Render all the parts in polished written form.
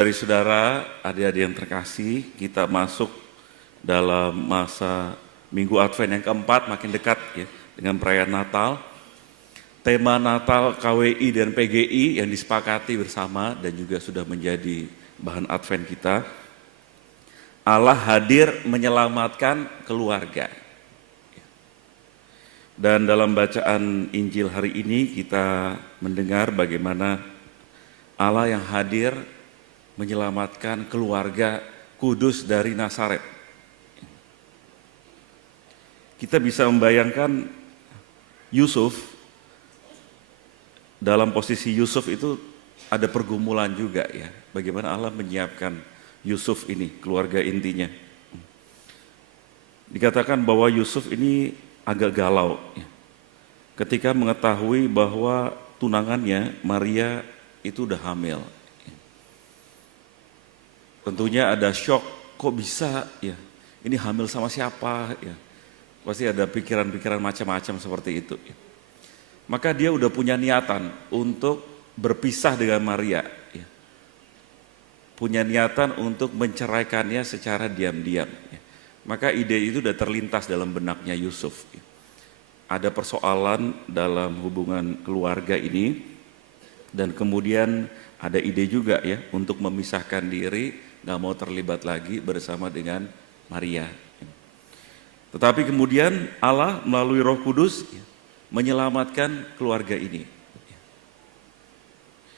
Dari saudara, adik-adik yang terkasih, kita masuk dalam masa Minggu Advent yang keempat, makin dekat ya dengan perayaan Natal. Tema Natal KWI dan PGI yang disepakati bersama dan juga sudah menjadi bahan Advent kita. Allah hadir menyelamatkan keluarga. Dan dalam bacaan Injil hari ini kita mendengar bagaimana Allah yang hadir menyelamatkan keluarga kudus dari Nazaret. Kita bisa membayangkan Yusuf, dalam posisi Yusuf itu ada pergumulan juga ya. Bagaimana Allah menyiapkan Yusuf ini, keluarga intinya. Dikatakan bahwa Yusuf ini agak galau ya. Ketika mengetahui bahwa tunangannya Maria itu udah hamil. Tentunya ada shock, kok bisa ya, ini hamil sama siapa ya. Pasti ada pikiran-pikiran macam-macam seperti itu ya. Maka dia udah punya niatan untuk berpisah dengan Maria ya. Punya niatan untuk menceraikannya secara diam-diam ya. Maka ide itu udah terlintas dalam benaknya Yusuf ya. Ada persoalan dalam hubungan keluarga ini dan kemudian ada ide juga ya untuk memisahkan diri, gak mau terlibat lagi bersama dengan Maria. Tetapi kemudian Allah melalui Roh Kudus menyelamatkan keluarga ini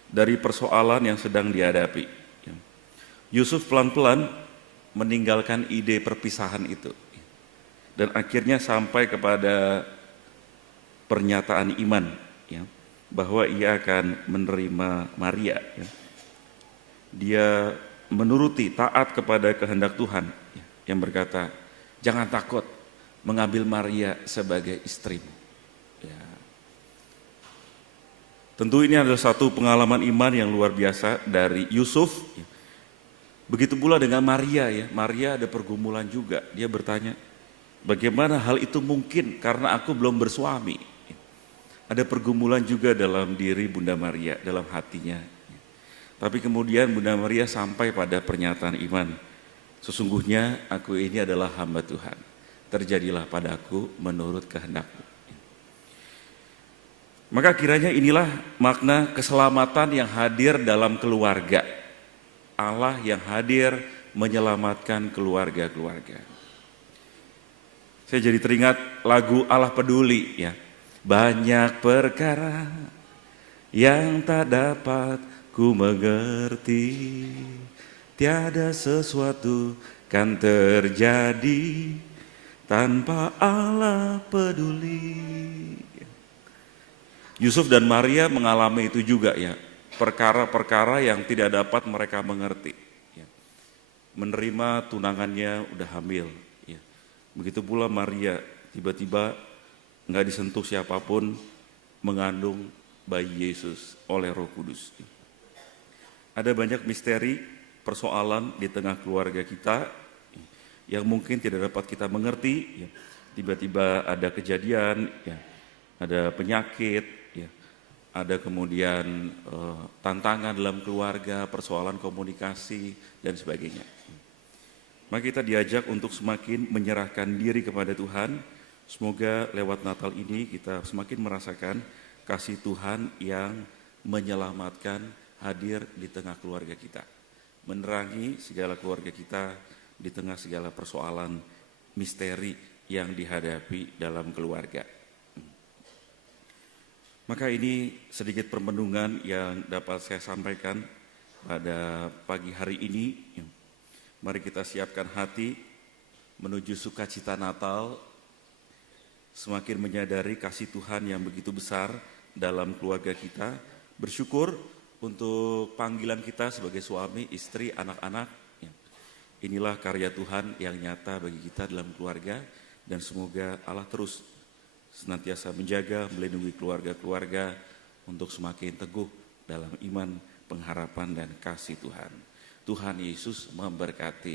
dari persoalan yang sedang dihadapi. Yusuf pelan-pelan meninggalkan ide perpisahan itu dan akhirnya sampai kepada pernyataan iman ya, bahwa ia akan menerima Maria ya. Dia menuruti, taat kepada kehendak Tuhan yang berkata, jangan takut mengambil Maria sebagai istrimu. Ya. Tentu ini adalah satu pengalaman iman yang luar biasa dari Yusuf. Ya. Begitu pula dengan Maria ya, Maria ada pergumulan juga. Dia bertanya, bagaimana hal itu mungkin karena aku belum bersuami. Ya. Ada pergumulan juga dalam diri Bunda Maria, dalam hatinya. Tapi kemudian Bunda Maria sampai pada pernyataan iman. Sesungguhnya aku ini adalah hamba Tuhan. Terjadilah padaku menurut kehendak-Mu. Maka kiranya inilah makna keselamatan yang hadir dalam keluarga. Allah yang hadir menyelamatkan keluarga-keluarga. Saya jadi teringat lagu Allah Peduli ya. Banyak perkara yang tak dapat ku mengerti, tiada sesuatu kan terjadi tanpa Allah peduli. Yusuf dan Maria mengalami itu juga ya, perkara-perkara yang tidak dapat mereka mengerti. Ya. Menerima tunangannya udah hamil. Ya. Begitu pula Maria tiba-tiba nggak disentuh siapapun mengandung bayi Yesus oleh Roh Kudus. Ada banyak misteri persoalan di tengah keluarga kita yang mungkin tidak dapat kita mengerti. Ya. Tiba-tiba ada kejadian, ya. Ada penyakit, ya. Ada kemudian tantangan dalam keluarga, persoalan komunikasi dan sebagainya. Maka kita diajak untuk semakin menyerahkan diri kepada Tuhan. Semoga lewat Natal ini kita semakin merasakan kasih Tuhan yang menyelamatkan hadir di tengah keluarga kita, menerangi segala keluarga kita di tengah segala persoalan misteri yang dihadapi dalam keluarga. Maka ini sedikit permenungan yang dapat saya sampaikan pada pagi hari ini. Mari kita siapkan hati menuju sukacita Natal, semakin menyadari kasih Tuhan yang begitu besar dalam keluarga kita, bersyukur untuk panggilan kita sebagai suami, istri, anak-anak. Inilah karya Tuhan yang nyata bagi kita dalam keluarga dan semoga Allah terus senantiasa menjaga, melindungi keluarga-keluarga untuk semakin teguh dalam iman, pengharapan dan kasih Tuhan. Tuhan Yesus memberkati.